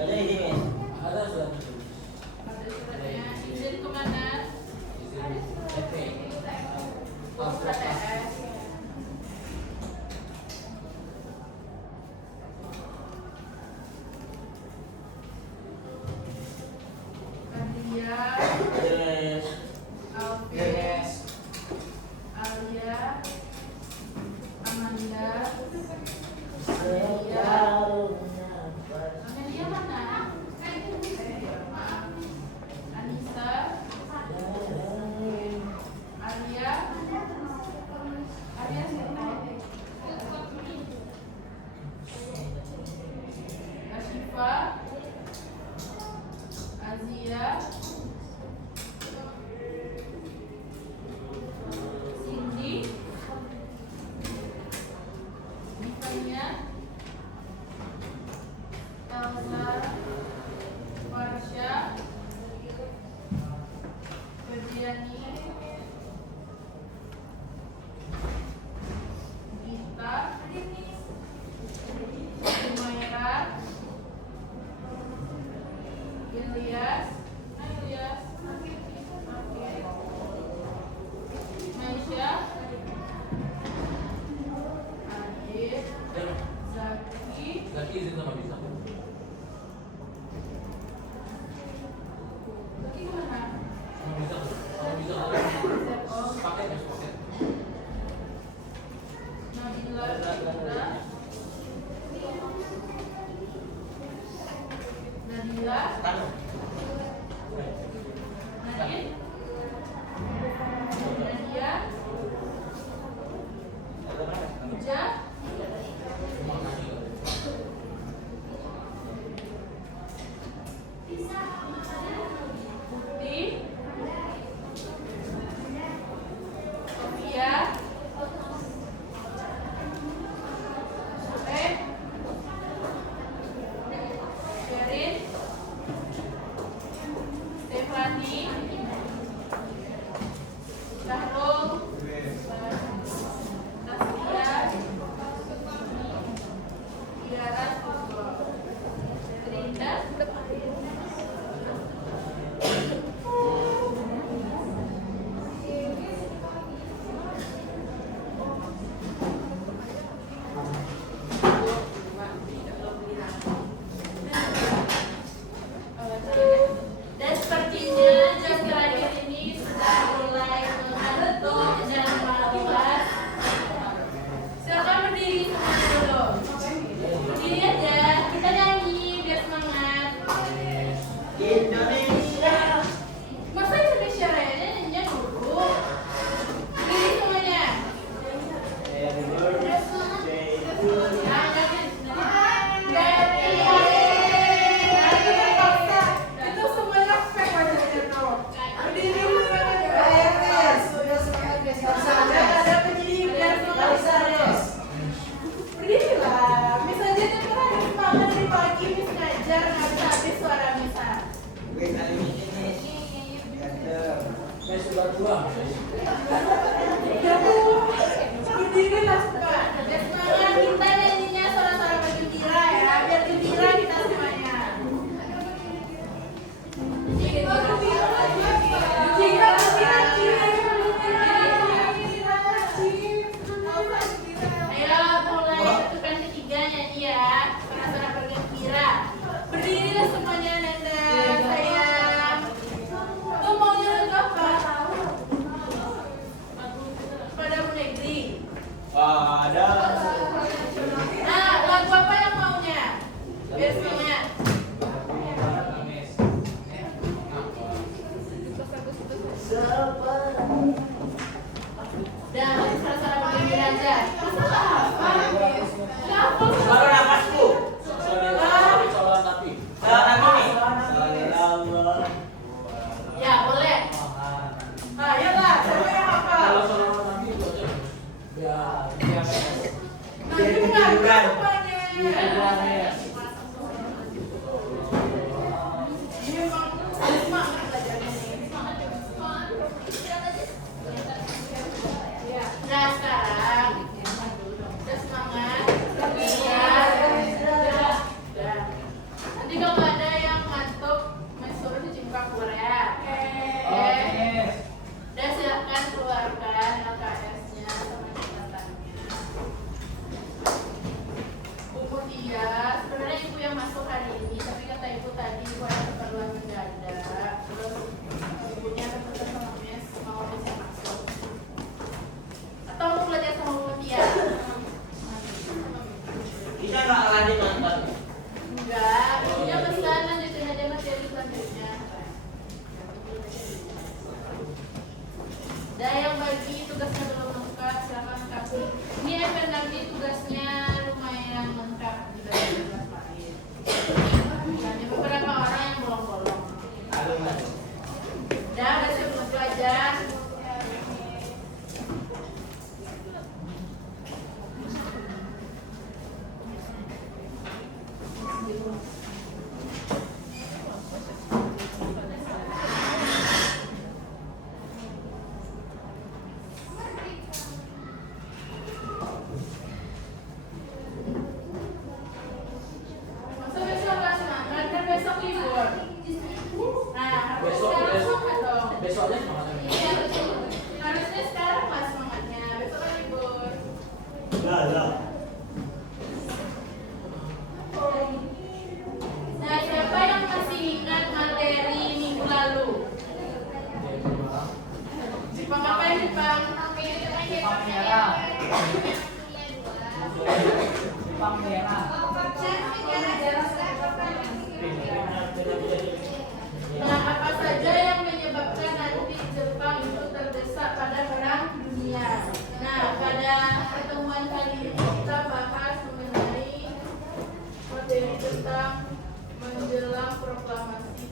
Ada ini Miss. Ada surat. Ada suratnya. Izin kemana? PP. Oh, surat TS. Nadia, Yes. Alvin, Alia, Amanda, Amelia. Amelia mana? Maaf. Anissa, Alia, Alia siapa? Ashifa, Azia, Cindy, Mifanya, Elsa, Marsha, Ferdiani, Gita, Humaira, Ilyas, Ilyas, Maisha, Adit, Zaki, Zaki izin sama bisa. Zaki mana? Sama bisa. Sama bisa. Pakai Mas, pakai. Nabila, Zahra, Nabila, Tahu. Nadine, Nadia, Puja, Putih, Sofia, Sueb, Sherin, Stefani, Syahrul, Tasya, Tiara, Trinda, dan sepertinya jam terakhir ini sudah mulai mengantuk dan malas. Silakan berdiri semuanya dulu. Berdiri aja, kita nyanyi biar semangat. Indonesia. Masa Indonesia Raya nyanyinya dulu? Berdiri semuanya. Happy birthday to you. Nah, dari nanti terpaksa itu semuanya fake wajahnya tuh. Berdiri semuanya. Ada penyidik dan semangat. Berdirilah. Miss aja tuh kan hari semangat dari pagi Miss ngajar nggak bisa habis suara Miss. Oke, kali ini Miss. Ganteng. Saya sudah tua. Berdirilah suka. Biar semangat kita nyanyinya suara-suara bergembira ya. Biar gembira kita semuanya. Ayo mulai ketukan ketiga nyanyi ya. Suara-suara bergembira. Berdirilah semuanya Nanda, sayang. Tuh maunya lagu apa? Pada negeri. Ada. Nah, lagu apa yang maunya? Biar semangat. Dan suara-suara bergembira aja. Masa nggak hafal? Nggak hafal. Baru napasku. Soalan tapi. Salah ini. Allah. Ya, boleh. Nah, ya lah, siapa yang hafal? Kalau soalan tapi itu aja. Biar Nanti mengajar semuanya. Biar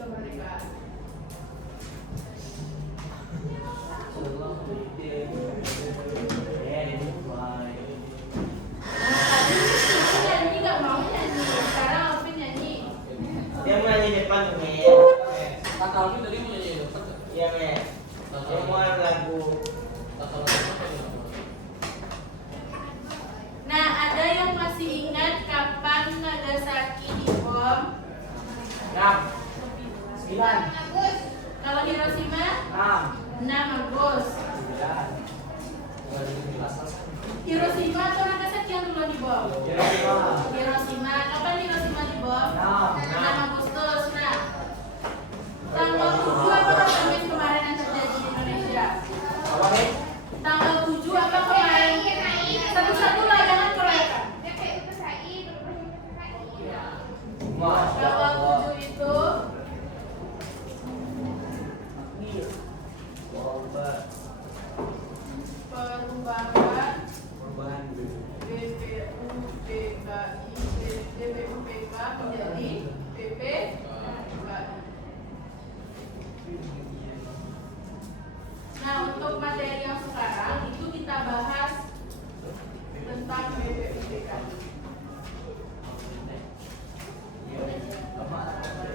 kemerdekaan. Nyanyi nggak mau nyanyi. Sekarang Alvin nyanyi. Dia mau nyanyi depan tuh, Me. Kak Alvin tadi mau nyanyi depan nggak? Iya, Me. Dia mau lagu. Kak Alvin apa ya? Nah, ada yang masih ingat kapan Nagasaki dibom? 6 9 Kalau Hiroshima 6 6 Agustus. 9 Nggak ada yang jelas alasan. Hiroshima atau Nagasaki yang duluan dibom? Hiroshima. Kapan Hiroshima dibom? 6 Agustus. Nah, tanggal 7 apa Kamis kemarin yang terjadi di Indonesia? Apa nih? Tanggal 7 apa kemarin? Satu-satu lah, jangan korekan. Tanggal 7 itu perubahan BPUPK menjadi PPKI. Nah, untuk materi yang sekarang itu kita bahas tentang BPUPK.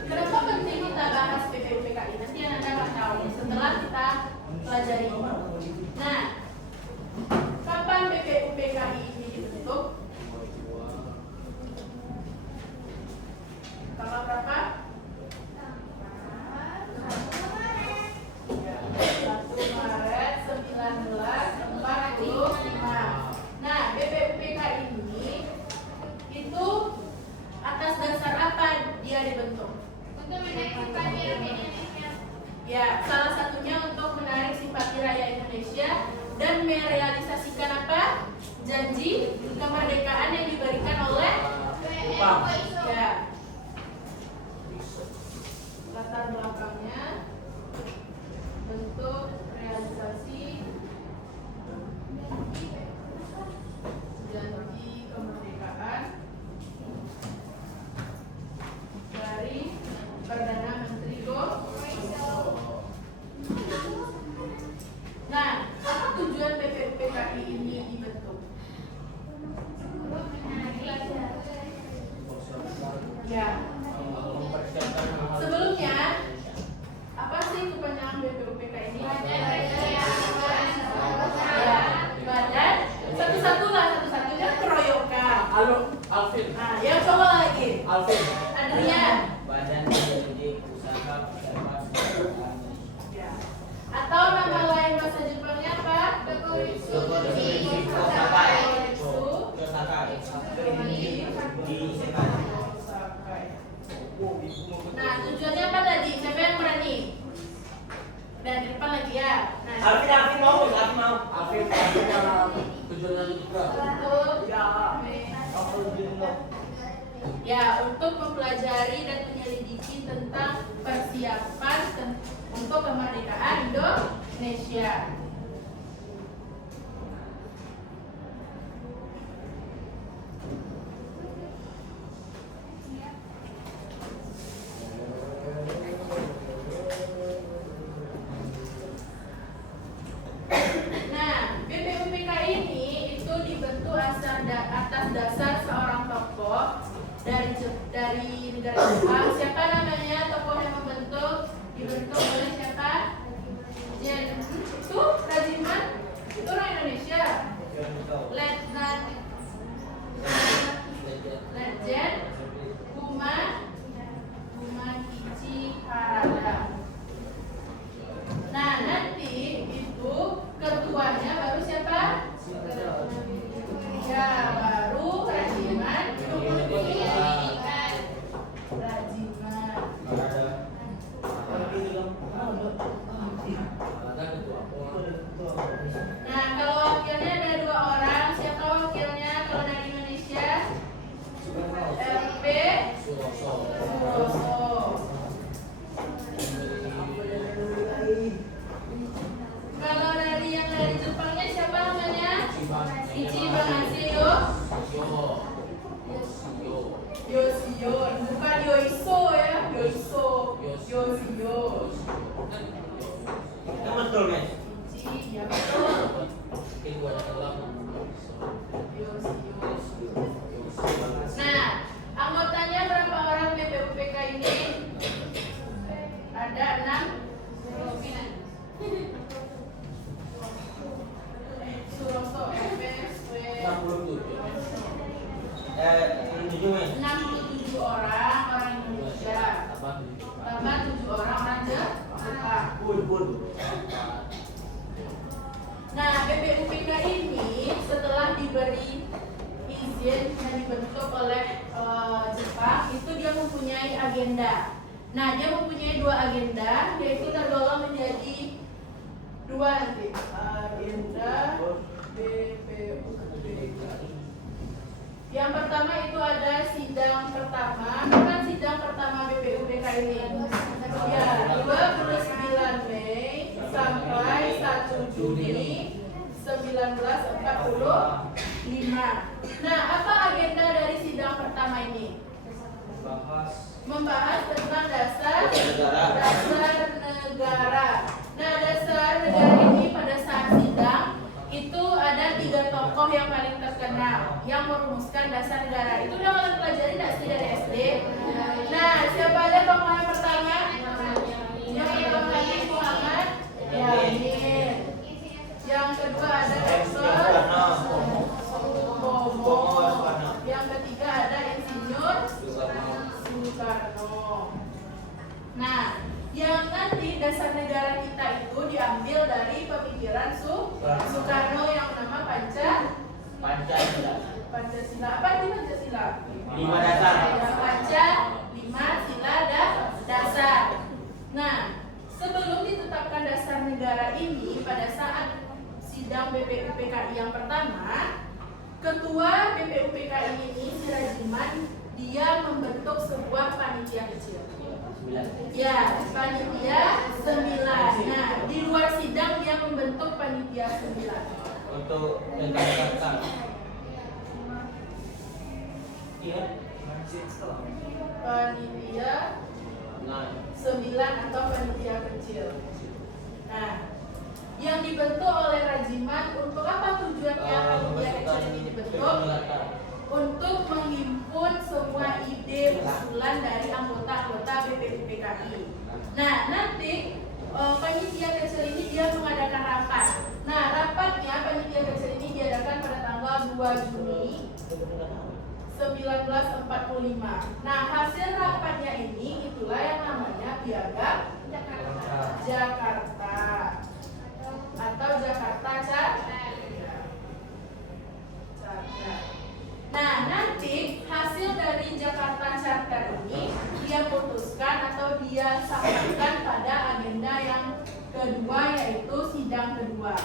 Kenapa penting kita bahas BPUPKI? Nanti Anda akan tahu setelah kita pelajari. Nah, kapan BPUPKI ini dibentuk? Tanggal berapa? 1 Maret 1945. Nah, BPUPKI ini itu atas dasar apa dia dibentuk? Untuk menarik simpati rakyat Indonesia. Ya, salah satunya untuk menarik simpati rakyat Indonesia dan merealisasikan apa? Janji kemerdekaan yang diberikan oleh ya. Latar belakangnya bentuk realisasi janji kemerdekaan dari Perdana Menteri Nah, apa tujuan BPUPKI ini dibentuk? Ya. Sebelumnya, apa sih kepanjangan BPUPKI ini? Ya, badan. Satu-satu kan keroyokan. Halo, Alvin. Nah, yang coba lagi. Alvin. Adrian. Badan Pendidik Usaha Persahabatan. Ya. Atau nama lain bahasa Jepangnya apa? Nah, tujuannya apa tadi? Siapa yang berani? Dan di depan lagi ya. Nah, Alvin mau. Alvin tujuan lagi juga. Ya, untuk mempelajari dan menyelidiki tentang persiapan untuk kemerdekaan Indonesia. Nah, BPUPK ini itu dibentuk atas dasar seorang tokoh dari negara Jepang. Siapa namanya tokoh yang dibentuk oleh siapa? Itu Yosius. Itu betul, Mas. Cici, ya betul. Yosius. Nah, anggotanya berapa orang BPUPK ini? Ada 6. Suroso FSW 67 orang Indonesia. Tambah 7 orang Jepang. Nah, BPUPK ini setelah diberi izin yang dibentuk oleh Jepang, itu dia mempunyai agenda. Nah, dia mempunyai 2 agenda, yaitu tergolong menjadi 2 nanti. Agenda BPUPK. Yang pertama itu ada sidang pertama, bukan sidang pertama BPUPK ini. Ya, 29 Mei sampai 1 Juni 1945. Nah, apa agenda dari sidang pertama ini? Membahas tentang dasar negara. Nah, dasar negara ini pada saat sidang itu ada 3 tokoh yang paling terkenal yang merumuskan dasar negara. Itu udah kalian pelajari nggak sih dari SD? Nah, siapa aja tokoh yang pertama? Yang pertama ini Muhammad Yamin. Yang kedua ada Dr. Soekarno. Yang ketiga ada Insinyur Soekarno. Nah, yang nanti dasar negara kita itu diambil dari pemikiran Soekarno yang nama Pancasila. Apa itu Pancasila? 5 dasar. Lima sila dasar. Nah, sebelum ditetapkan dasar negara ini pada saat sidang BPUPKI yang pertama, ketua BPUPKI ini Sirajiman, dia membentuk sebuah panitia kecil. Ya, panitia 9. Nah, di luar sidang dia membentuk panitia 9. Untuk tentang panitia 9 atau panitia kecil. Nah, yang dibentuk oleh Rajiman, untuk apa tujuannya panitia kecil ini dibentuk? Untuk menghimpun semua ide usulan dari anggota-anggota BPUPKI. Nah, nanti panitia kecil ini dia mengadakan rapat. Nah, rapatnya panitia kecil ini diadakan pada tanggal 2 Juni 1945. Nah, hasil rapatnya ini itulah yang namanya Piagam Jakarta atau Jakarta Charter. Nah, nanti hasil dari Jakarta Charter ini dia putuskan atau dia sampaikan pada agenda yang kedua, yaitu sidang kedua.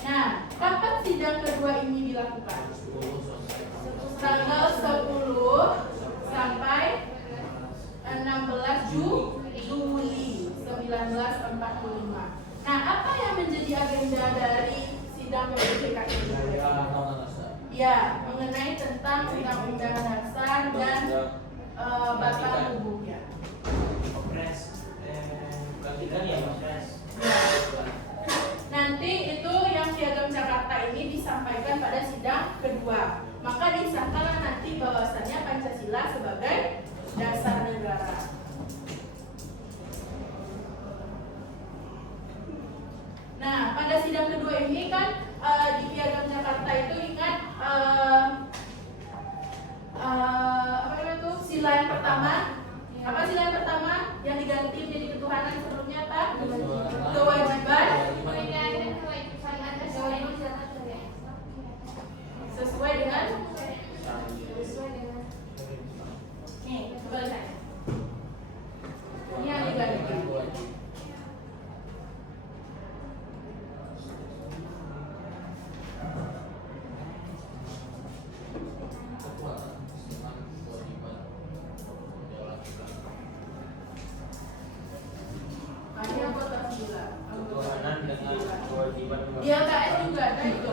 Nah, kapan sidang kedua ini dilakukan? Tanggal 10 sampai 16 Juli 1945. Nah, apa yang menjadi agenda dari sidang BPUPKI ini? Ya, mengenai tentang undang-undang dasar dan batas tubuhnya. Nanti itu yang Piagam Jakarta ini disampaikan pada sidang kedua. Maka disahkanlah nanti bahwasannya Pancasila sebagai dasar negara. Nah, pada sidang kedua ini kan di Piagam Jakarta itu ingat apa namanya itu sila yang pertama. Apa sila yang pertama yang diganti menjadi ketuhanan sebelumnya apa? Kewajiban sesuai dengan nih, coba lihat. Ini yang diganti. Di LKS juga ada itu.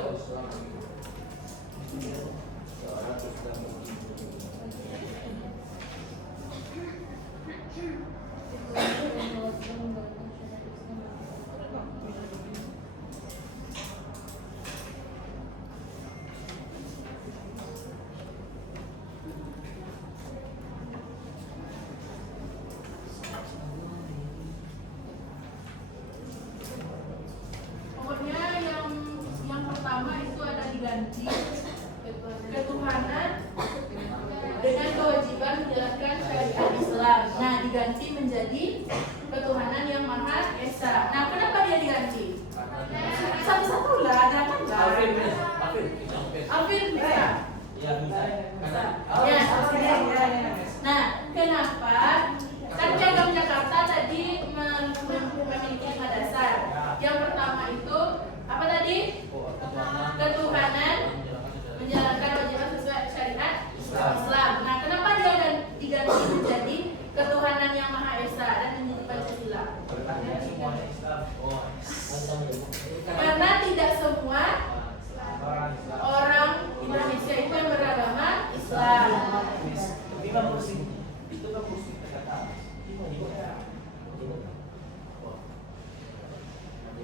diganti menjadi ketuhanan yang Maha Esa. Nah, kenapa dia diganti? Satu-satu lah, jangan Alvin, lah. Miss. Alvin, bisa, Miss. Alvin bisa. Ya bisa. Ya, nah, kenapa? Kan Piagam Jakarta tadi memiliki 5 dasar. Yang pertama itu apa tadi? Ketuhanan, menjalankan wajiban sesuai syariat Islam. Nah, kenapa dia diganti menjadi ketuhanan yang Maha Esa dan menjadi Pancasila? Karena tidak semua orang Indonesia itu yang beragama Islam.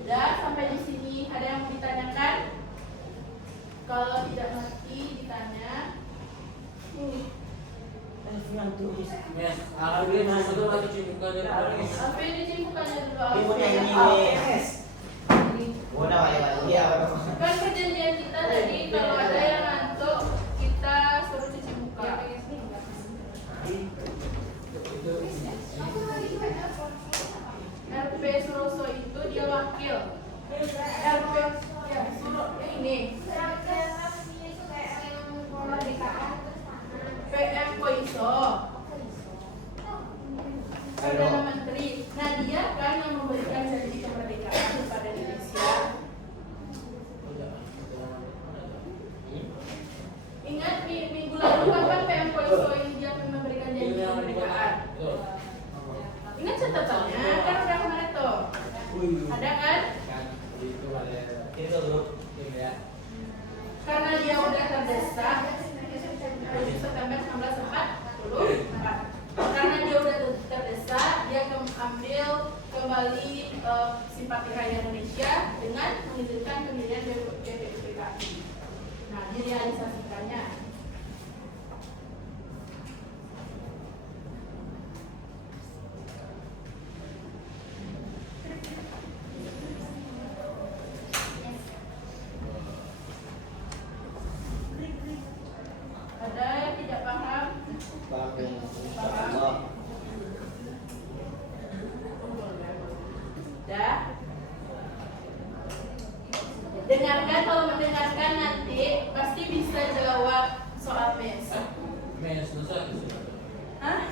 Udah sampai di sini ada yang mau ditanyakan? Kalau tidak ngerti ditanya. Miss, Alvin, satu lagi cimuka dari Alvin. Alvin dicuci mukanya dulu. Ini mau nyanyi Alvin. nih. Udah ya. Kan perjanjian kita tadi kalau ada yang ngantuk kita suruh cuci muka. RP Suroso itu dia wakil. RP ya Suro ini. PM Koiso. Perdana Menteri. Nah, dia kan yang memberikan janji kemerdekaan kepada Indonesia. Ingat minggu lalu kapan PM Koiso ini dia memberikan janji kemerdekaan? Ingat catatannya kan udah kemarin tuh. Ada kan? Karena dia udah terdesak 7 September 1944. Karena dia udah terdesak, dia ambil kembali simpati rakyat Indonesia dengan mengizinkan pendirian BPUPKI. Nah, direalisasikannya. Ada yang tidak paham? Dah. Dengarkan, kalau mendengarkan nanti pasti bisa jawab soal mes. Miss, selesai. Hah?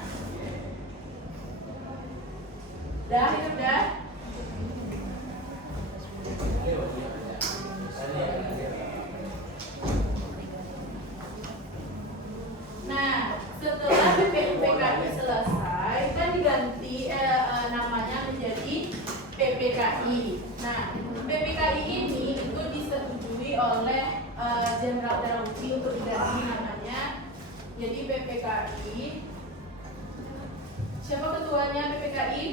Dah, dah. Nah, setelah BPUPKI selesai, kan diganti namanya menjadi PPKI. Nah, PPKI ini itu disetujui oleh Jenderal Terauchi untuk diganti namanya. Jadi PPKI. Siapa ketuanya PPKI?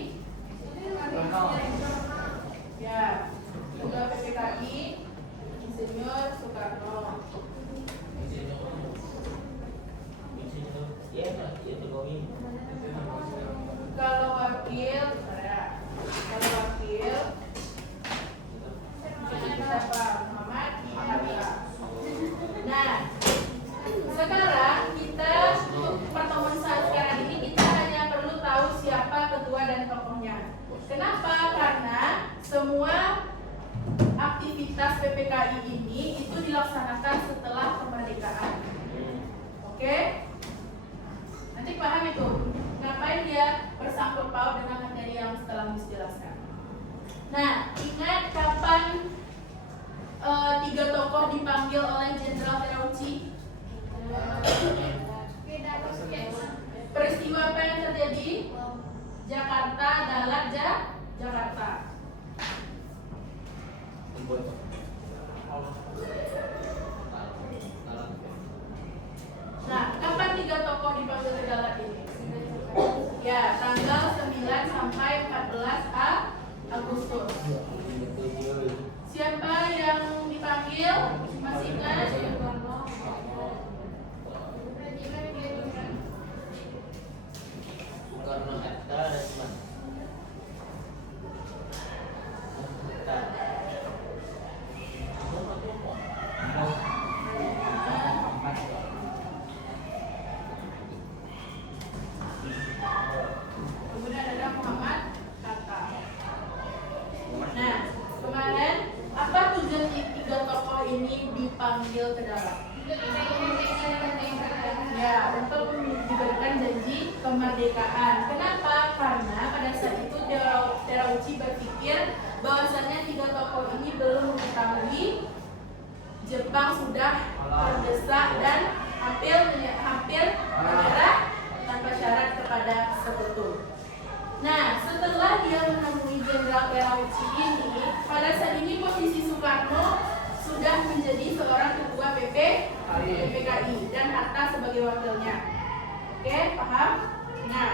Ya, ketua PPKI Insinyur Soekarno. Kalau wakil siapa? Muhammad Hatta. Nah, sekarang kita untuk pertemuan saat sekarang ini kita hanya perlu tahu siapa ketua dan tokohnya. Kenapa? Karena semua aktivitas PPKI ini itu dilaksanakan setelah kemerdekaan. Oke? Nanti paham itu. Ngapain dia bersangkut paut dengan materi yang setelah dijelaskan. Nah, ingat kapan 3 tokoh dipanggil oleh Jenderal Terauchi? Peristiwa apa yang terjadi? Jakarta, Dalat, Jakarta. Nah, kapan 3 tokoh dipanggil ke Dalat ini? Ya, tanggal 9 sampai 14 Agustus. Siapa yang dipanggil? Masih ingat? Soekarno Hatta dan Suman. ke dalam. Untuk kemerdekaan. Ya, untuk diberikan janji kemerdekaan. Kenapa? Karena pada saat itu Terauchi berpikir bahwasannya tiga tokoh ini belum mengetahui Jepang sudah terdesak dan hampir menyerah tanpa syarat kepada sekutu. Nah, setelah dia menemui Jenderal Terauchi ini, pada saat ini posisi Soekarno sudah menjadi seorang ketua PPKI dan Hatta sebagai wakilnya. Oke, paham? Nah,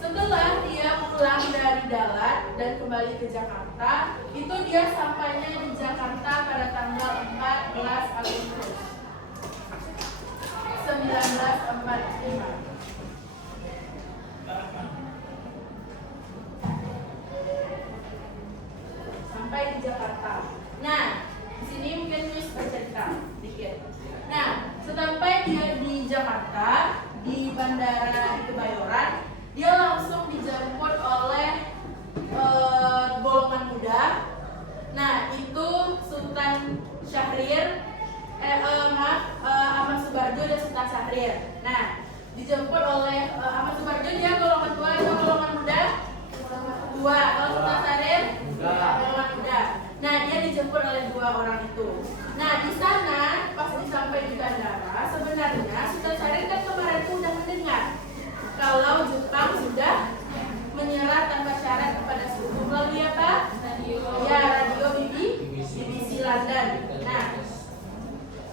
setelah dia pulang dari Dalat dan kembali ke Jakarta, itu dia sampainya di Jakarta pada tanggal 14 Agustus 1945. Sampai di Jakarta. Nah, di sini mungkin Miss bercerita sedikit. Nah, sampai dia di Jakarta di bandara di Kebayoran, dia langsung dijemput oleh golongan muda. Nah, itu Sultan Syahrir, Ahmad Subarjo dan Sultan Syahrir. Nah, dijemput oleh Ahmad Subarjo, dia golongan tua atau golongan muda? Tua. Kalau Sultan Syahrir? Golongan muda. Nah, dia dijemput oleh dua orang itu. Nah, di sana pas sampai di bandara, sebenarnya Sultan Syahrir kan kemarin itu udah mendengar kalau Jepang sudah menyerah tanpa syarat kepada sekutu melalui apa? Radio BBC London. Nah,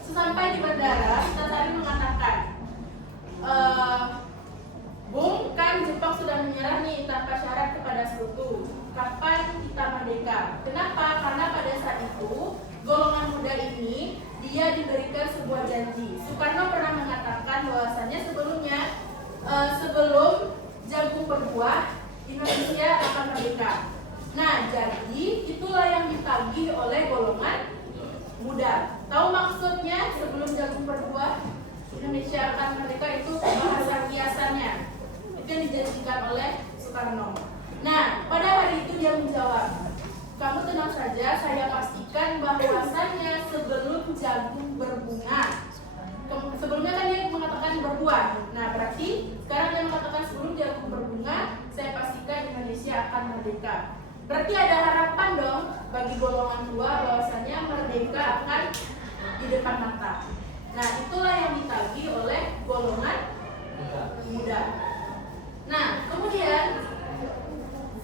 sesampai di bandara, Sultan Syahrir mengatakan, Bung, kan Jepang sudah menyerah nih tanpa syarat kepada sekutu. Kapan kita merdeka? Kenapa? Karena pada saat itu golongan muda ini dia diberikan sebuah janji. Soekarno pernah mengatakan bahwasannya sebelumnya sebelum jagung berbuah Indonesia akan merdeka. Nah, jadi itulah yang ditagih oleh golongan muda. Tahu maksudnya sebelum jagung berbuah Indonesia akan merdeka itu bahasa kiasannya. Itu yang dijanjikan oleh Soekarno. Nah, pada hari itu dia menjawab, kamu tenang saja, saya pastikan bahwasannya sebelum jagung berbunga. Sebelumnya kan dia mengatakan berbuah. Nah, berarti sekarang dia mengatakan sebelum jagung berbunga, saya pastikan Indonesia akan merdeka. Berarti ada harapan dong bagi golongan tua bahwasannya merdeka akan di depan mata. Nah, itulah yang ditagih oleh golongan muda. Nah, kemudian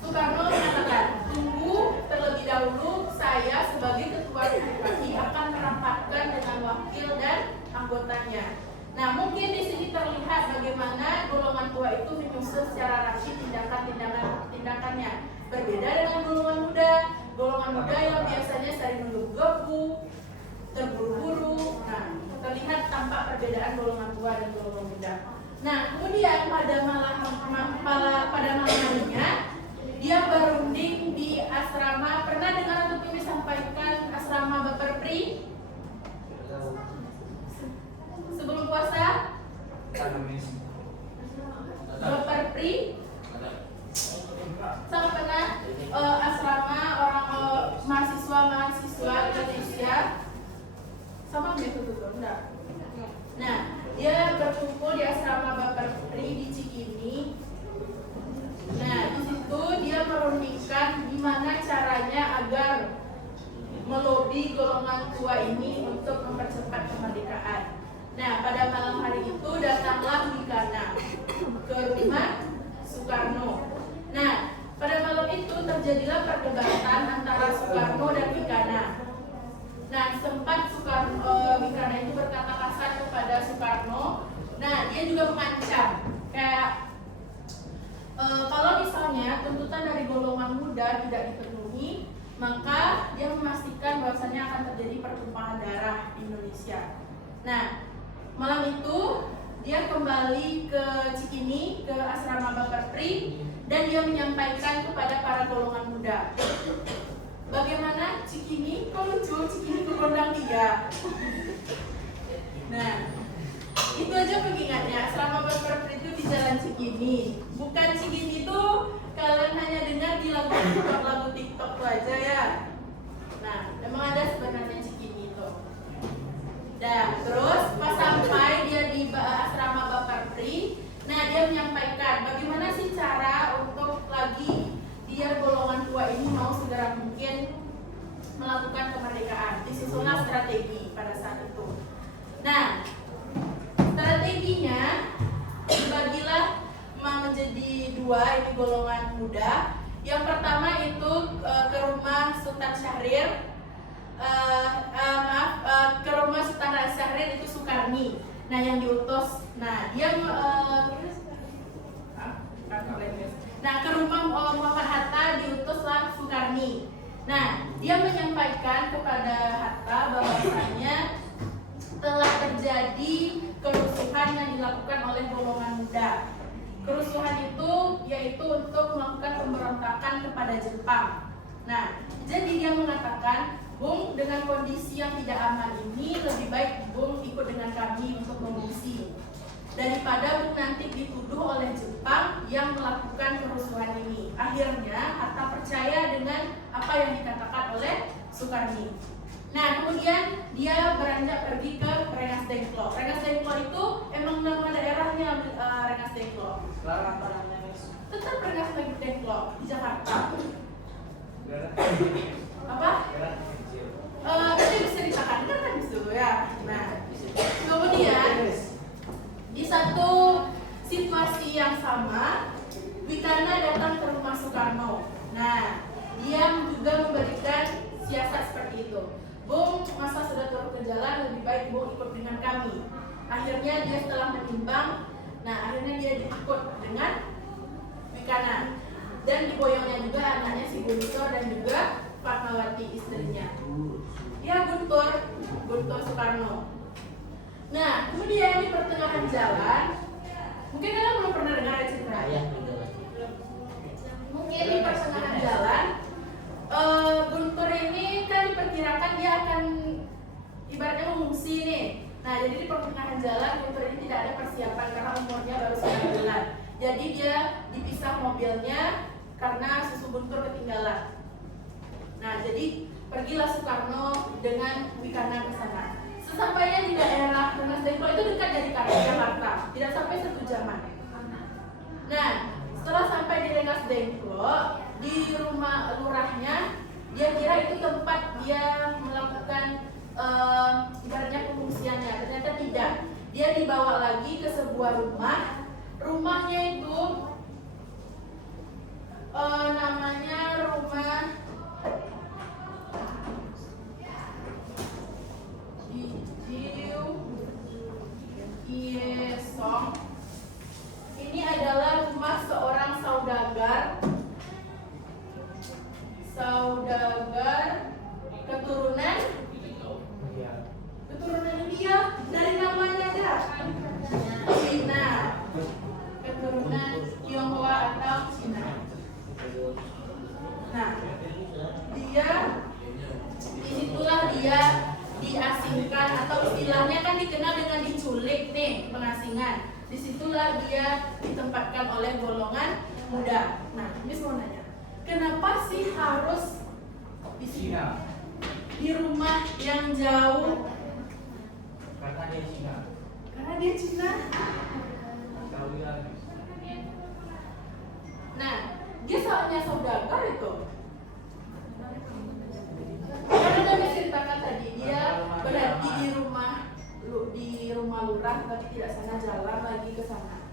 Soekarno mengatakan, tunggu terlebih dahulu, saya sebagai ketua PPKI akan merapatkan dengan wakil dan anggotanya. Nah, mungkin di sini terlihat bagaimana golongan tua itu menyusun secara rapi tindakannya. Berbeda dengan golongan muda. Golongan muda yang biasanya sering menggebu-gebu, terburu-buru. Nah, terlihat tampak perbedaan golongan tua dan golongan muda. Nah, kemudian pada malam harinya dia berunding di asrama. Pernah dengar atau Tumi sampaikan asrama Baper Pri? Sebelum puasa? Baper Pri? Sama pernah asrama orang mahasiswa Indonesia? Sama begitu enggak? Nah, dia berkumpul di asrama Baper Pri di Cikini. Nah, di situ dia merundingkan gimana caranya agar melobi golongan tua ini untuk mempercepat kemerdekaan. Nah, pada malam hari itu datanglah Wikana ke rumah Soekarno. Nah, pada malam itu terjadilah perdebatan antara Soekarno dan Wikana. Nah, sempat Wikana itu berkata kasar kepada Soekarno. Nah, dia juga mengancam kayak kalau misalnya tuntutan dari golongan muda tidak dipenuhi, maka dia memastikan bahwasannya akan terjadi pertumpahan darah di Indonesia. Nah, malam itu dia kembali ke Cikini, ke asrama Baper Pri, dan dia menyampaikan kepada para golongan muda, bagaimana Cikini? Kok lucu, Cikini mengundang dia. Nah, itu aja pengingatnya. Asrama Baper Pri itu di Jalan Cikini. Bukan Cikini itu kalian hanya dengar di lagu TikTok aja ya. Nah, memang ada sebenarnya Cikini itu. Dan terus pas sampai dia di asrama Bapak Pri, nah dia menyampaikan bagaimana sih cara untuk lagi dia golongan 2 ini mau segera mungkin melakukan kemerdekaan. Disusunlah strategi pada saat itu. Nah, strateginya dibagilah menjadi 2 ini golongan muda. Yang pertama itu ke rumah Sultan Syahrir, ke rumah Sultan Syahrir itu Soekarni. Nah yang diutus, nah dia nah ke rumah Muhammad Hatta diutuslah Soekarni. Nah dia menyampaikan kepada Hatta bahwasanya telah terjadi kerusuhan yang dilakukan oleh golongan muda. Kerusuhan itu yaitu untuk melakukan pemberontakan kepada Jepang. Nah, jadi dia mengatakan, Bung, dengan kondisi yang tidak aman ini lebih baik Bung ikut dengan kami untuk mengungsi daripada Bung nanti dituduh oleh Jepang yang melakukan kerusuhan ini. Akhirnya Hatta percaya dengan apa yang dikatakan oleh Soekarni. Nah, kemudian dia beranjak pergi ke Rengas Dengklok. Rengas Dengklok itu emang nama daerahnya Rengas Dengklok. Sekarang apa namanya? Tetap Rengas Dengklok di Jakarta. Apa? Tadi bisa ditekankan kan itu ya. Nah, kemudian di satu situasi yang sama, Wikana datang ke rumah Soekarno. Nah, dia juga memberikan siasat seperti itu. Bung, masa sudah turun ke jalan, lebih baik Bung ikut dengan kami. Akhirnya dia setelah menimbang, nah akhirnya dia ikut dengan Wikana. Dan diboyongnya juga anaknya si Guntur dan juga Fatmawati istrinya. Ya Guntur Soekarno. Nah, kemudian di pertengahan jalan, mungkin kalian belum pernah dengar cerita. Mungkin di pertengahan jalan, Guntur ini kan diperkirakan dia akan ibaratnya mengungsi nih. Nah, jadi di pertengahan jalan Guntur ini tidak ada persiapan karena umurnya baru 9 bulan. Jadi dia dipisah mobilnya karena susu Guntur ketinggalan. Nah, jadi pergilah Soekarno dengan Wikana ke sana. Sesampainya di daerah Rengas Dengklok itu dekat dari Jakarta, tidak sampai 1 jaman. Nah, setelah sampai di Rengas Dengklok, di rumah lurahnya, dia kira itu tempat dia melakukan ibaratnya pengungsiannya. Ternyata tidak. Dia dibawa lagi ke sebuah rumah. Rumahnya itu namanya rumah Yesong. Ini adalah rumah seorang saudagar keturunan India dari namanya dah. Cina, keturunan Tionghoa atau Cina. Nah, disitulah dia diasingkan atau istilahnya kan dikenal dengan diculik nih, pengasingan. Disitulah dia ditempatkan oleh golongan muda. Nah, Miss mau nanya, kenapa sih harus di sini? Di rumah yang jauh? Karena dia Cina. Karena dia Cina. Nah, dia soalnya saudagar itu. Karena kami ceritakan tadi dia berhenti di rumah lurah, tapi tidak sana jalan lagi ke sana.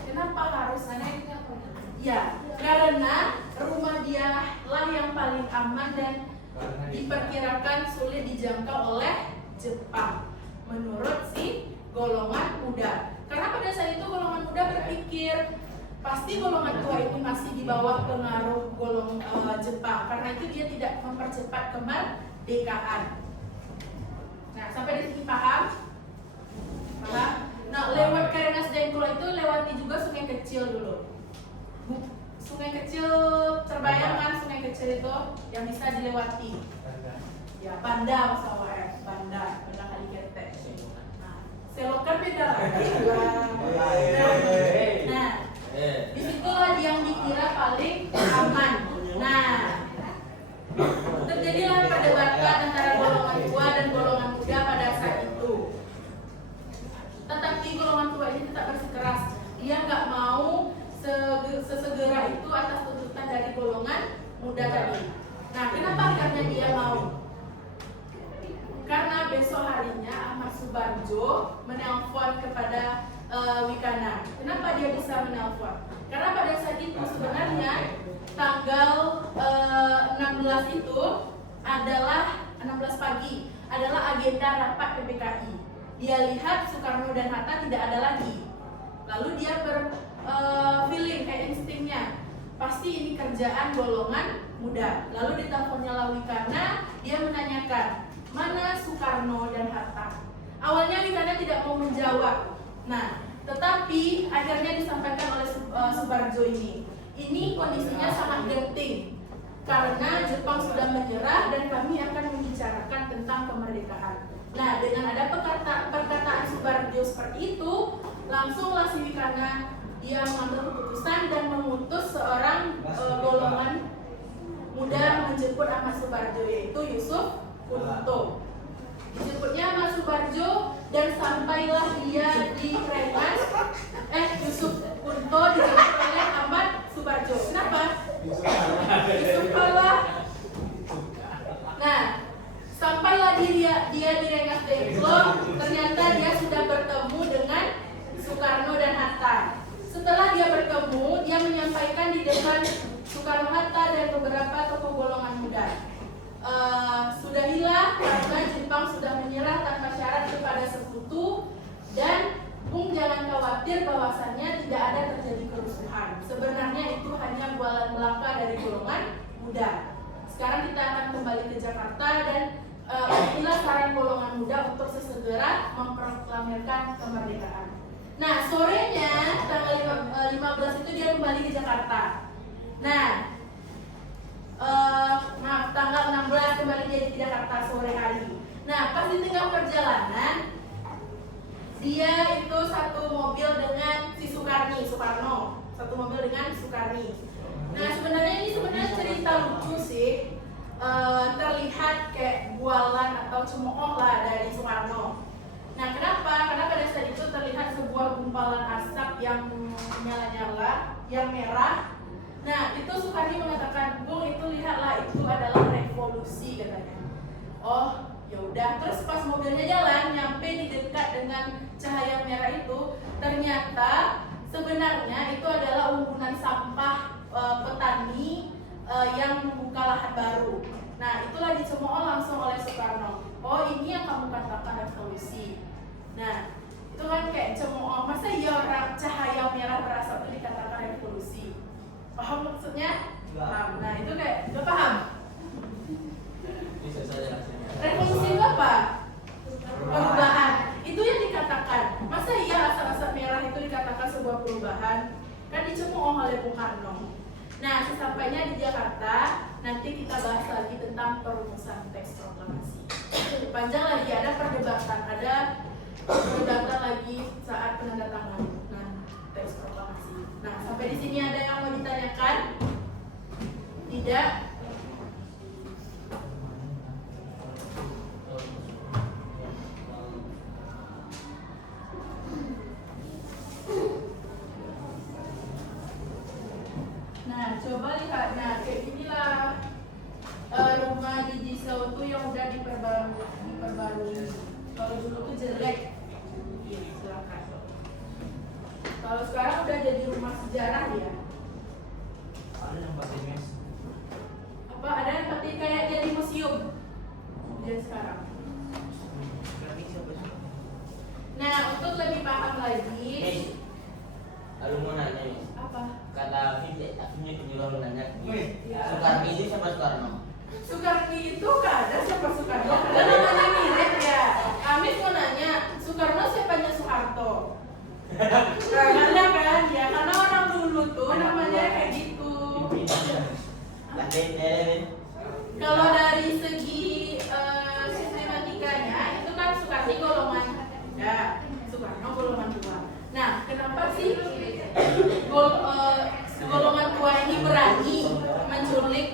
Kenapa harus sana? Ya, karena rumah dia lah yang paling aman dan diperkirakan sulit dijangkau oleh Jepang menurut si golongan muda. Karena pada saat itu golongan muda berpikir pasti golongan tua itu masih di bawah pengaruh Jepang. Karena itu dia tidak mempercepat kemerdekaan. Nah, sampai di sini paham? Paham? Nah, lewat Rengas Dengklok itu lewati juga sungai kecil dulu. Sungai kecil, terbayang kan sungai kecil itu yang bisa dilewati? Ya, Banda masalah Banda kali ketek. Nah, selokan beda lagi. Nah, disitulah yang dikira paling aman. Nah, terjadilah perdebatan antara golongan tua dan golongan muda pada saat itu. menelpon kepada Wikana. Kenapa dia bisa menelpon? Karena pada saat itu sebenarnya tanggal 16 itu adalah 16 pagi adalah agenda rapat PPKI. Dia lihat Soekarno dan Hatta tidak ada lagi. Lalu dia feeling kayak instingnya, pasti ini kerjaan golongan muda. Lalu diteleponnya Wikana, dia menanyakan, mana Soekarno dan Hatta? Awalnya Wikana tidak mau menjawab. Nah, tetapi akhirnya disampaikan oleh Subarjo ini. Ini kondisinya sangat genting karena Jepang sudah menyerah dan kami akan membicarakan tentang kemerdekaan. Nah, dengan ada perkataan Subarjo seperti itu, langsunglah si Wikana dia mengambil keputusan dan mengutus seorang golongan muda menjemput Ahmad Subarjo, yaitu Yusuf Kunto. Dijemputnya Ahmad Subarjo dan sampailah dia di Rengas. Yusuf Kunto dijemput oleh Ahmad Subarjo. Kenapa? Yusuf kalah. Nah, sampailah dia di Rengas Dengklok. Ternyata dia sudah bertemu dengan Soekarno dan Hatta. Setelah dia bertemu, dia menyampaikan di depan Soekarno, Hatta dan beberapa tokoh golongan muda. Sudahilah karena Jepang sudah menyerah tanpa syarat kepada sekutu, dan Bung jangan khawatir bahwasannya tidak ada terjadi kerusuhan. Sebenarnya itu hanya bualan belaka dari golongan muda. Sekarang kita akan kembali ke Jakarta dan inilah saran golongan muda untuk sesegera memproklamirkan kemerdekaan. Nah, sorenya tanggal 15 itu dia kembali ke Jakarta. Nah, tanggal 16 kembali jadi ke Jakarta sore hari. Nah, pas di tengah perjalanan dia itu satu mobil dengan si Soekarno, satu mobil dengan Soekarni. Nah, sebenarnya cerita lucu sih. Terlihat kayak bualan atau cemooh lah dari Soekarno. Nah, kenapa? Karena pada saat itu terlihat sebuah gumpalan asap yang menyala-nyala, yang merah. Nah, itu Soekarni mengatakan, Bung, itu lihatlah, itu adalah revolusi, katanya. Oh, ya udah. Terus pas mobilnya jalan, nyampe di dekat dengan cahaya merah itu, ternyata sebenarnya itu adalah unggunan sampah petani yang membuka lahan baru. Nah, itulah dicemooh langsung oleh Soekarno. Oh, ini yang kamu katakan revolusi. Nah, itu kan kayak cemooh. Masa ya orang cahaya merah berasap itu dikatakan revolusi? Paham maksudnya? Paham. Nah, itu kayak gak paham. Revolusi itu apa? Perubahan. Itu yang dikatakan. Masa iya asap-asap merah itu dikatakan sebuah perubahan? Kan dicemooh oleh Bung Karno. Nah, sesampainya di Jakarta, nanti kita bahas lagi tentang perumusan teks proklamasi. Panjang lagi, ada perdebatan lagi saat penandatanganan teks proklamasi. Nah, sampai di sini ada yang mau ditanyakan? Tidak? Nah, coba lihat. Nah, kayak inilah rumah di Jisau itu yang udah diperbarui. Kalau dulu tuh jelek. Silakan. Kalau sekarang udah jadi rumah sejarah ya. Ada yang pakai mes. Apa? Ada yang seperti kayak jadi museum. Dia sekarang. Nah, untuk lebih paham lagi. Lalu mau nanya nih. Apa? Kata Afif penyuruh nanya. Soekarni itu siapa Soekarno? Soekarni itu gak ada siapa Soekarno. Ada namanya mirip ya. Amis mau nanya, Soekarno siapanya Soeharto? Karena kan ya, karena orang dulu tuh namanya kayak gitu. Kalau dari segi sistematikanya itu kan Soekarni golongan muda, Soekarno golongan tua. Nah, kenapa sih golongan tua ini berani menculik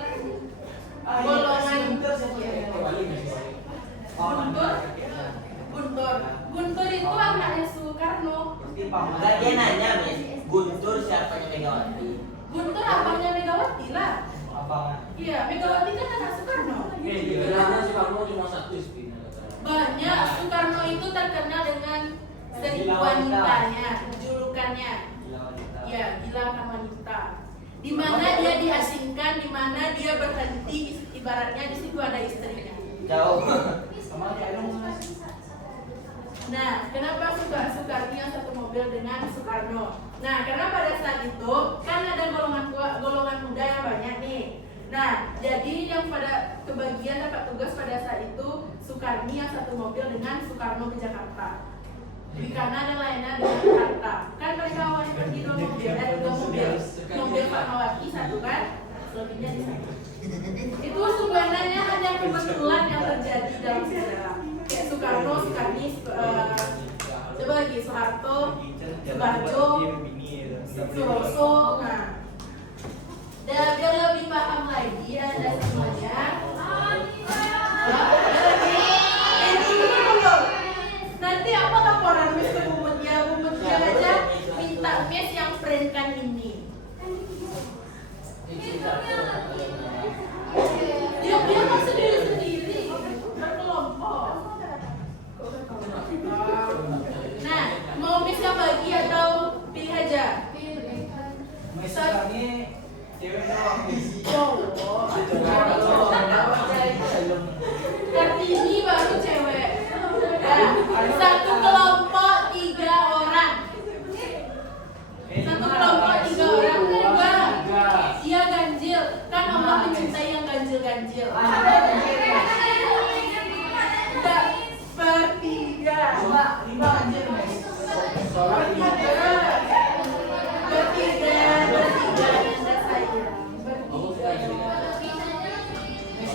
golongan Guntur itu anaknya Soekarno. Enggak, dia nanya, Miss. Guntur siapanya Megawati? Guntur abangnya Megawati lah. Abang. Iya, Megawati kan anak Soekarno. Karena Soekarno cuma satu sebenarnya. Banyak. Soekarno itu terkenal dengan wanitanya, julukannya. Gila wanita. Ya, gila akan wanita. Di mana dia diasingkan, di mana dia berhenti, ibaratnya di situ ada istrinya. Jauh. Sama kayak dong. Nah, kenapa Soekarno yang satu mobil dengan Soekarno? Nah, karena pada saat itu kan ada golongan muda yang banyak nih. Nah, jadi yang pada kebagian dapat tugas pada saat itu Soekarno yang satu mobil dengan Soekarno ke Jakarta. Di kanan yang lainnya dengan Jakarta. Kan mereka awalnya pergi dua mobil Fatmawati satu kan, selebihnya di sana. Itu sebenarnya hanya kebetulan yang terjadi dalam sejarah. Kayak Soekarno, Soekarni, coba lagi Soeharto, Soekarjo, Suroso. Nah, dan biar lebih paham lagi ada semuanya. Nanti apa laporan Miss ke Bumutnya aja minta Miss yang friendkan ini. Dia kan sendiri berkelompok. Nah, mau Miss yang bagi atau pilih aja? Miss kami cewek doang. Cowok. Kartini baru cewek. Nah, satu kelompok 3 orang. Satu kelompok 3 orang. Dia ganjil. Kan Allah mencintai yang ganjil-ganjil. Tidak bertiga. 5 anjir, Mas. Bertiga Anda saya.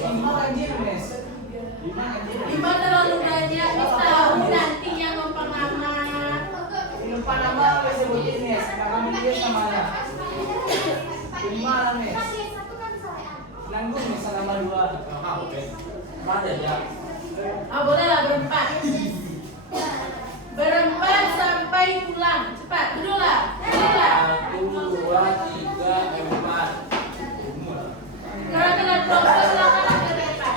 Lima anjir, Mas. 5 anjir. 5 terlalu banyak. Miss tahu nanti yang mempengamat. Lupa nama apa sebutin, Mas? Kakak mikir sama ya. 5 lah, Mas. Nanggung, Mas, sama 2. Mana ya? Ah, boleh lah berempat. Berempat sampai pulang. Cepat, dulu lah. 1, 2, 3, 4. Kalau kalian belum silakan berempat.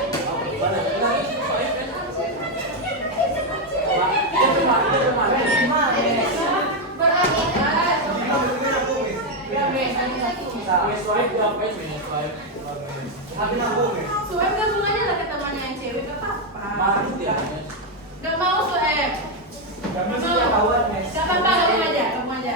Sueb gabung aja lah ke temannya yang cewek, gak apa-apa. Gak mau Sueb. Kami sudah kawan, Mas. Gak apa-apa, gabung aja.